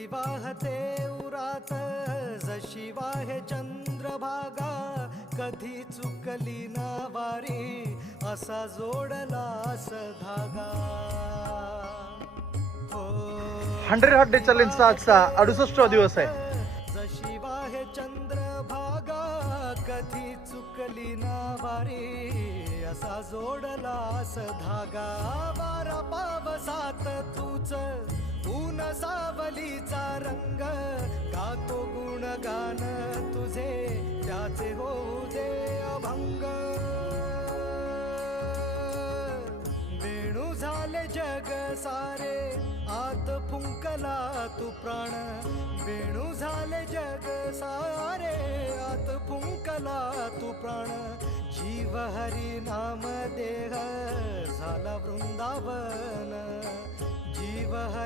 कधी वाहते उरात जशी वाहे चंद्रभागा, कधी चुकली ना वारी असा जोडलास धागा. हो 100 हॉट डे चॅलेंजचा आजचा 68वा दिवस आहे. जशी वाहे चंद्रभागा, कधी चुकली ना वारी असा जोडलास धागा. वारा पावसात तूच ऊन सावलीचा रंग, गातो गुणगान तुझे त्याचे होऊ दे अभंग. वेणू झाले जग सारे आत फुंकला तू प्राण, वेणू झाले जग सारे आत फुंकला तू प्राण. जीव हरी नाम देह झाला वृंदावन, जीव हरी